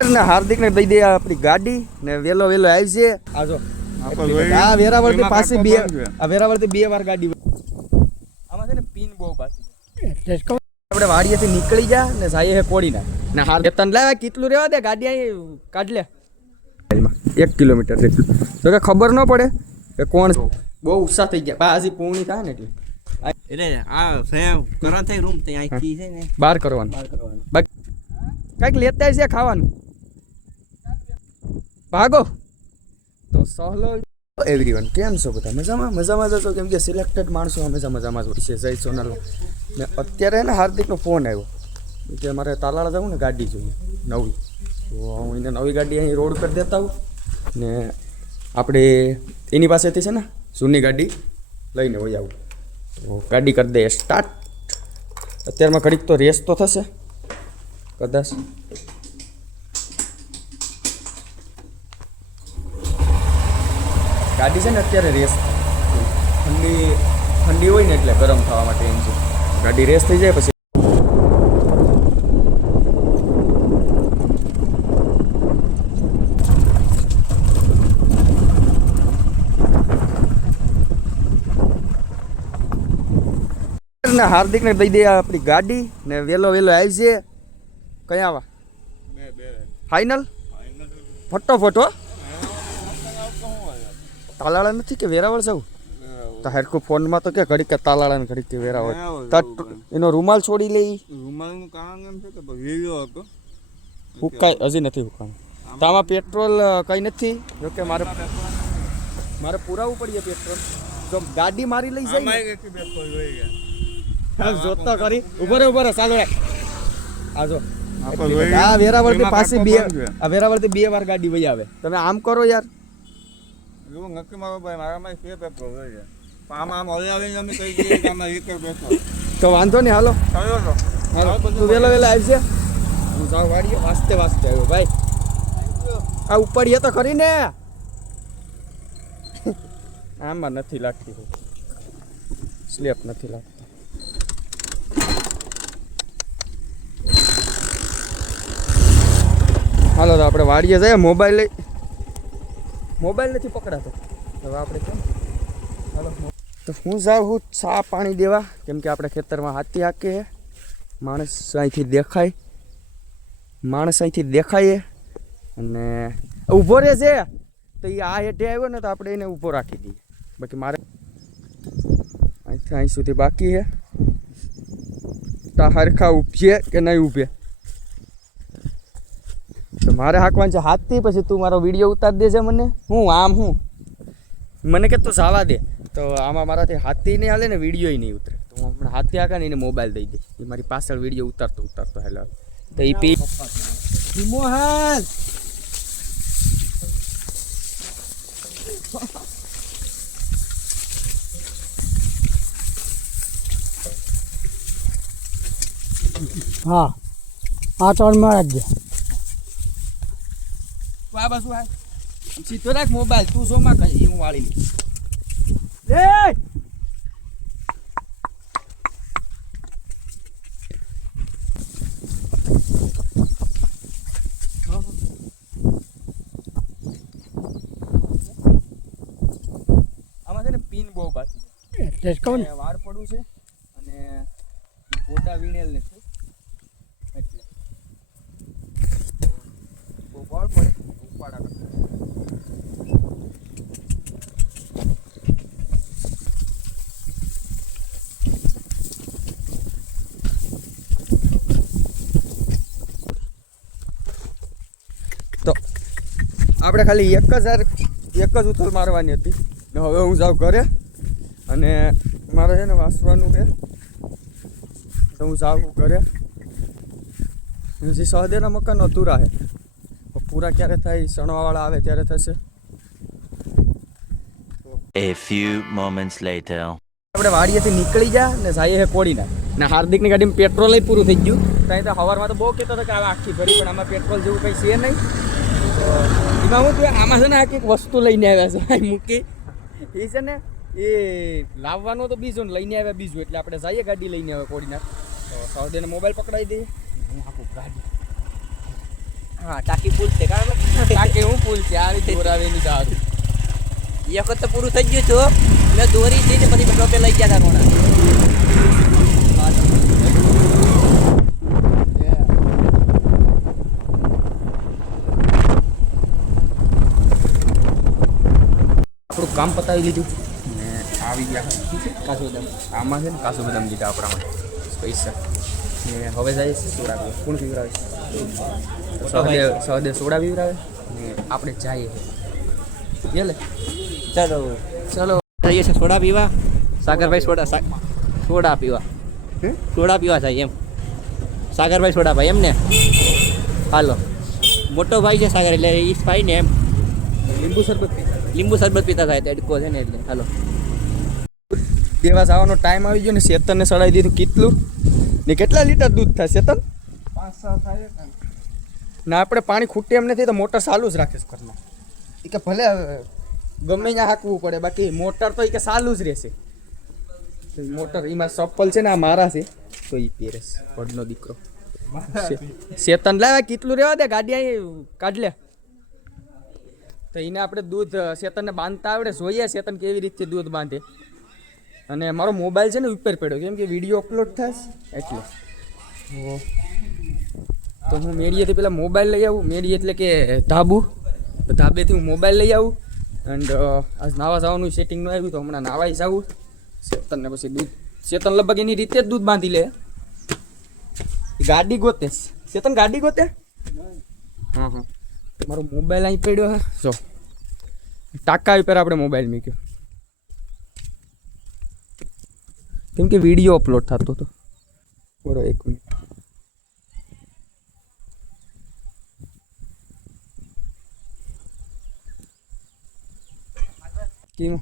ને હાર્દિક ને દઈ દે આપણી ગાડી ને વેલો વેલો આવી છે આજો આ વેરાવળથી પાછી બે આ વેરાવળથી બે વાર ગાડી આમાં છે ને પિન બહુ બાકી આપણે વાડીએથી નીકળી જા ને જાય હે કોડીના ને હાર તન લાવ્યા કેટલું રહેવા દે ગાડી અહીં કાઢ લે 1 કિલોમીટર જેટલું તો કે ખબર ન પડે કે કોણ બહુ ઉત્સાહ થઈ ગયા હજી પૂર્ણી થાય ને એટલે આ સેવ કરા થઈ રૂમ તે આખી છે ને બહાર કરવાનું કંઈક લેતા છે ખાવાનું ભાગો તો સહલો એવરીવન કેમ છો બધા મજામાં જશો કેમ કે સિલેક્ટેડ માણસો હંમેશા મજામાં જ હોય છે જય સોનલ ને અત્યારે ને હાર્દિકનો ફોન આવ્યો કે મારે તાલાળા જવું ને ગાડી જોઈએ નવી તો હું એને નવી ગાડી અહીં રોડ કરી દેતા હોઉં ને આપણે એની પાસેથી છે ને જૂની ગાડી લઈને હોય આવું તો ગાડી કરી દઈએ સ્ટાર્ટ અત્યારમાં ઘડીક તો રેસ તો થશે કદાચ ગાડી છે ને અત્યારે રેસ ઠંડી હોય ને એટલે ગરમ થવા માટે એન્જિન ગાડી રેસ થઈ જાય પછી ને હાર્દિક ને દઈ દે આપણી ગાડી ને વેલો વેલો આવી છે કયા આવા ફાઇનલ ફટોફટ હો તાલાળા નથી કે વેરાવળ જવું તો હેરકુ ફોનમાં તો કે ઘડીક કે તાલાળા ને ઘડીક કે વેરાવળ એનો રૂમાલ છોડી લઈ રૂમાલનું કારણ એમ છે કે વેલ્યો હતો હુકાય હજી નથી હુકાણું તો આમાં પેટ્રોલ કંઈ નથી જોકે મારે પુરાવવું પડીએ પેટ્રોલ જો ગાડી મારી લઈ જાય જોતો કરી ઉભો રે ચાલો આજો આ વેરાવળથી પાછી વેરાવળથી બે વાર ગાડી વહી આવે તમે આમ કરો યાર એવું નક્કી મારો ભાઈ મારામાં છે પેટ્રોલ હોય છે આમાં આમ હલાવીને અમે કહી દઈએ કે આમાં એક પેટ્રોલ તો વાંધો નહીં હાલો હાલો તું વેલા આવી છે હું જાઉં વાડીએ વાસ્તે આવ્યો ભાઈ આ ઉપડીએ તો ખરી ને આમાં નથી લાગતી સ્લેપ નથી લાગતી હાલો તો આપણે વાડીએ જઈએ મોબાઈલ નથી પકડાતો હવે આપણે કેમ હાલો તો હું જાઉં ચા પાણી દેવા કેમ કે આપણે ખેતરમાં હાથી હાકીએ માણસ અહીંથી દેખાય અને ઊભો રહે છે તો એ આ હેઠે આવ્યો ને તો આપણે એને ઊભો રાખી દઈએ બાકી મારે અહીંથી અહીં સુધી બાકી છે તો હરખા ઊભીએ કે નહીં ઊભે તો મારે હાંકવાનું છે હાથથી પછી તું મારો વિડીયો ઉતારી દેજે મને મને કે તું જવા દે તો આમાં મારાથી હાથથી નહીં હાલે ને વિડીયો નહીં ઉતરે તો હું હમણાં હાથથી હાંકા ને એને મોબાઈલ દઈ દે એ મારી પાછળ વિડીયો ઉતારતો હેલો તો એ પી મોહન હા આ ત્રણ મારા જ આ બસ સીધો રાખ મોબાઈલ તું શોમાં કહી હું વાળી લઈશ આમાં છે ને પિન બહુ બાકી છે વાળ પડવું છે અને ફોટા વીણેલ નથી એટલે બહુ વાળ પડે ઉપાડા તો આપણે ખાલી એક જ ઉથલ મારવાની હતી ને હવે હું જાઉં ઘરે અને મારે છે ને વાંચવાનું છે તો હું જાઉં ઘરે હજી સહદેના મકાન અધૂરા છે પૂરા ક્યારે થાય સણવાવાળા આવે ત્યારે થશે A few moments later આપણે વાડીએથી નીકળી જા ને જાય હે કોડીના ને હાર્દિકની ગાડીમાં પેટ્રોલ પૂરું થઈ ગયું ત્યાં તો સવારમાં તો બહુ કહેતો હતો કે આ આખી ભરી પણ આમાં પેટ્રોલ જેવું કંઈ છે નહીં તો એમાં હું આમાં છે ને આ કંઈક વસ્તુ લઈને આવ્યા છે મૂકી એ છે ને એ લાવવાનો તો બીજો ને લઈને આવ્યા બીજું એટલે આપણે જઈએ ગાડી લઈને આવે કોડીના તો સહદેને મોબાઈલ પકડાવી દઈએ હું આખું ગાડી હા ટાંકી ફૂલ છે કારણ ટાંકી હું ફૂલ છે આ રીતે દોરાવેલી સારું એ વખત તો પૂરું થઈ ગયું હતું મેં દોરી હતી ને પછી ટોપે લઈ ગયા હતા કોણા આપણું કામ પતાવી લીધું ને આવી ગયા કાસુ બદામ આમાં છે ને કાસુ બદામ લીધા આપણામાં પૈસા ને હવે જાય છે સોડા પીવા કોણ પીવડાવે સહદેવ સોડા પીવડાવે ને આપણે જઈએ છે લે ચાલો ચલો જઈએ છે સોડા પીવા સાગરભાઈ સોડા પીવા હે? સોડા પીવા થાય એમ સાગરભાઈ સોડા ભાઈ એમ ને હાલો મોટો ભાઈ છે સાગર એટલે એ ભાઈ ને એમ લીંબુ શરબત પીતા થાય તડકો છે ને એટલે હાલો દેવા જવાનો ટાઈમ આવી ગયો ને શેતનને સડાવી દીધું કેટલું ને કેટલા લીટર દૂધ થાય શેતન 5-6 થાય ને. ના આપણે પાણી ખૂટે એમ નથી તો મોટર ચાલુ જ રાખે છે ઘરમાં એ કે ભલે ગમે ત્યાં હાંકવું પડે બાકી મોટર તો એ કે ચાલુ જ રહેશે મોટર એમાં ચપ્પલ છે ને આ મારા છે તો એ પહેરે છે વડનો દીકરો શેતન લાવ્યા કેટલું રહેવા દે ગાડી અહીં કાઢ લે તો એને આપણે દૂધ શેતનને બાંધતા આવડે જોઈએ શેતન કેવી રીતે દૂધ બાંધે અને મારો મોબાઈલ છે ને ઉપર પડ્યો કેમ કે વિડીયો અપલોડ થાય એટલે તો હું મેળીએથી પેલા મોબાઈલ લઈ આવું મેળી એટલે કે ધાબુ તો ધાબેથી હું મોબાઈલ લઈ આવું એન્ડ આજ નાવા જવાનું સેટિંગ ન આવ્યું તો હમણાં નાવાઈ જાવું શેતનને પછી દૂધ શેતન લગભગ એની રીતે જ દૂધ બાંધી લે ગાડી ગોતે શેતન ગાડી ગોતે હા હા મારો મોબાઈલ અહીં પડ્યો હે જો ટાંકા ઉપર આપણે મોબાઈલ મૂક્યો કેમ કે વિડીયો અપલોડ થતો હતો બરો 1 મિનિટ કેમ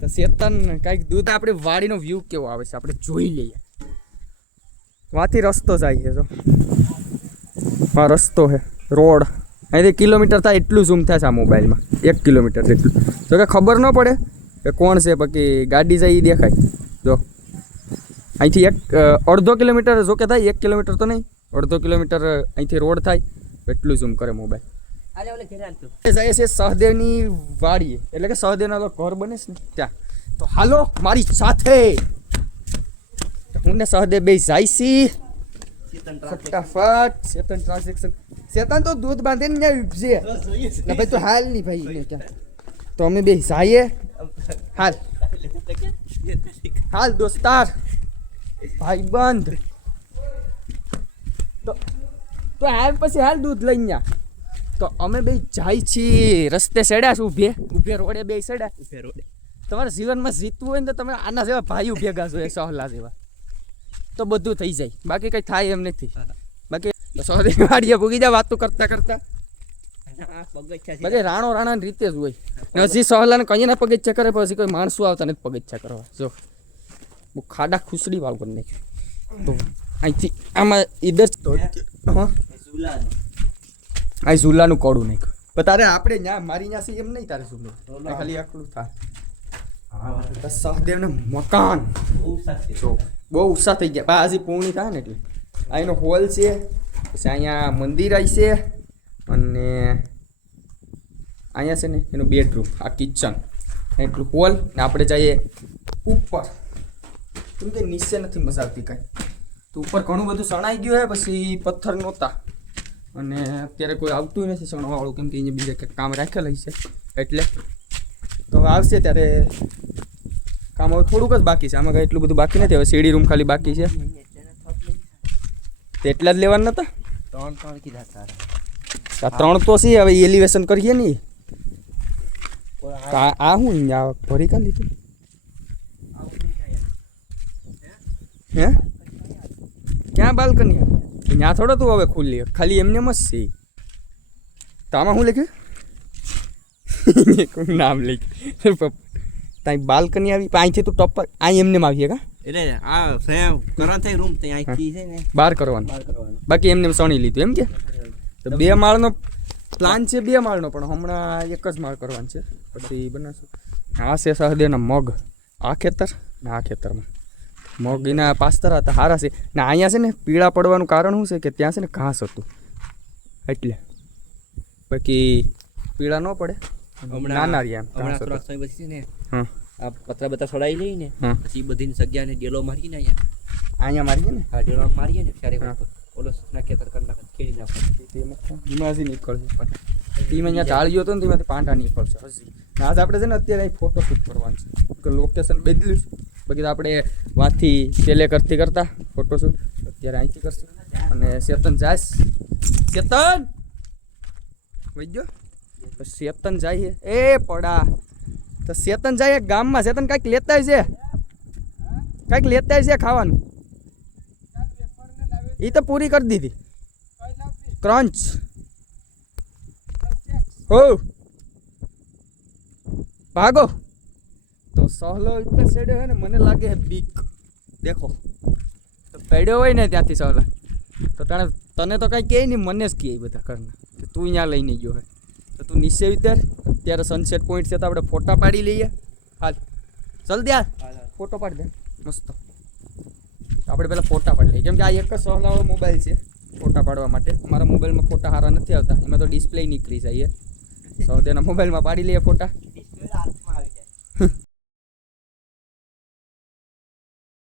તો શેતન કાંઈક દૂધ આપણે વાડીનો વ્યૂ કેવો આવે છે આપણે જોઈ લઈએ વાથી રસ્તો જાય છે જો હા રસ્તો છે રોડ અહીંથી કિલોમીટર થાય એટલું ઝૂમ થાય છે આ મોબાઈલમાં 1 કિલોમીટર જેટલું જો કે ખબર ન પડે કે કોણ છે બાકી ગાડી જાય એ દેખાય જો અહીંથી અડધો કિલોમીટર જો કે થાય 1 કિલોમીટર તો નહીં અડધો કિલોમીટર અહીંથી રોડ થાય એટલું ઝૂમ કરે મોબાઈલ આલે ઓલે ઘરે હાલતું જાય છે સહદેવની વાડીએ એટલે કે સહદેવના તો ઘર બને છે ને ત્યાં તો હાલો મારી સાથે હું ને સહદેવ બે જાય છી ફટાફટ શેતન ટ્રાન્ઝેક્શન શેતન તો દૂધ બાંધીને ત્યાં ઉપજે ને ભાઈ તો હાલ નહીં ભાઈ ને ક્યાં તો અમે બે જઈએ હાલ હાલ દોસ્તાર ભાઈબંધ તો હાલ પછી હાલ દૂધ લઈને જા તો અમે બે જાય છીએ રસ્તે ચડ્યા છે ઊભે રોડે બે ચડ્યા ઊભે રોડે તમારા જીવનમાં જીતવું હોય ને તો તમે આના જેવા ભાઈઓ ભેગા છો એ સહલા જેવા તો બધું થઈ જાય બાકી કંઈ થાય એમ નથી બાકી સોરી વાડીએ ભૂગી જાય વાતો કરતા કરતા બધે રાણાની રીતે જ હોય ને હજી સહલાને કઈ ના પગથિયા કરે પછી કોઈ માણસો આવતા નથી પગથિયા કરવા જો બહુ ખાડા ખુસડી વાળ કરી નાખ્યું તો અહીંથી આમાં ઈધર તો હા આ ઝુલાનું કોડું નાખ્યું પણ તારે આપણે ત્યાં મારી ત્યાં એમ નહીં તારે ઝુલો ખાલી આટલું થાય સહદેવને મકાન બહુ ઉત્સાહ થઈ ગયા બા હજી પૂર્ણી થાય ને એટલે આ એનો હોલ છે પછી અહીંયા મંદિર આવી છે અને અહીંયા છે ને એનું બેડરૂમ આ કિચન એટલું હોલ ને આપણે જઈએ ઉપર કેમ કે નીચે નથી મજા આવતી કાંઈ તો ઉપર ઘણું બધું સણાઈ ગયું હે પછી પથ્થર નહોતા અને અત્યારે કોઈ આવતું નથી સણવાવાળું કેમ કે અહીંયા બીજા કંઈક કામ રાખેલું છે એટલે તો હવે આવશે ત્યારે કામ હવે થોડુંક જ બાકી છે આમાં કંઈ એટલું બધું બાકી નથી હવે સીડી રૂમ ખાલી બાકી છે તો એટલા જ લેવાના નતા 3 કીધા તારા આ 3 તો છે હવે એલિવેશન કરીએ ને આ હું અહીંયા ભરી કાં લીધું હે ક્યાં બાલ્કની ત્યાં થોડો તું હવે ખુલ્લી ખાલી એમને મસ્ત છે તો આમાં શું લખ્યું નામ લખ્યું ત્યાં બાલ્કની આવી અહીંથી તું ટોપ અહીં એમને આવીએ કા એટલે આ સેમ કરંટ થઈ રૂમ ત્યાં આખી છે ને બહાર કરવાનું બાકી એમને સણી લીધું એમ કે તો 2 માળનો પ્લાન છે 2 માળનો પણ હમણાં 1 જ માળ કરવાનો છે પછી બનાવશું આ છે સહદેવના મગ આ ખેતર ને આ ખેતરમાં મગ એના પાસ્તર હતા સારા છે ને અહીંયા છે ને પીળા પડવાનું કારણ શું છે કે ત્યાં છે ને ઘાસ હતું એટલે બાકી પીળા ન પડે નાના રહ્યા એમ હમણાં ઘાસ થોડાક સમય પછી છે ને હા આ પતરા બતરા છોડાવી લઈએ ને હા. પછી બધીને જગ્યાને ડેલો મારીએ ને અહીંયા અહીંયા મારીએ ને હા ડેલો મારીએ ને ત્યારે હા. ઓલો ના ખેતર કરી નાખે ખેડી નાખે એમાંથી નીકળશે પણ તેમાં અહીંયા ઢાળ્યો હતો ને તેમાંથી પાંટા નીકળશે હજી ને આજ આપણે છે ને અત્યારે અહીં ફોટોશૂટ કરવાનું છે લોકેશન બદલ્યું છે બાકી તો આપણે વાથી પેલે કરતા ફોટોશૂટ અત્યારે અહીંથી કરશું અને ચેતન જાશ ચેતન વૈજો ચેતન જાય એ પડા તો ચેતન જાય ગામમાં ચેતન કાંઈક લેતા છે કાંઈક લેતા છે ખાવાનું એ તો પૂરી કરી દીધી ક્રંચ હો ભાગો તો સહલો એટલે સેડ્યો હોય ને મને લાગે છે બીક દેખો તો પડ્યો હોય ને ત્યાંથી સહલા તો તને તો કાંઈ કહે નહીં મને જ કહે બધા ઘરના કે તું અહીંયા લઈને ગયો હોય તો તું નીચે ઉતર અત્યારે સનસેટ પોઈન્ટ છે તો આપણે ફોટા પાડી લઈએ હાલ જલ્દી હાલ ફોટો પાડી દે મસ્ત આપણે પહેલાં ફોટા પાડી લઈએ કેમ કે આ એક જ સહલાવાળો મોબાઈલ છે ફોટા પાડવા માટે મારા મોબાઈલમાં ફોટા સારા નથી આવતા એમાં તો ડિસ્પ્લે નીકળી જાય તો તેના મોબાઈલમાં પાડી લઈએ ફોટા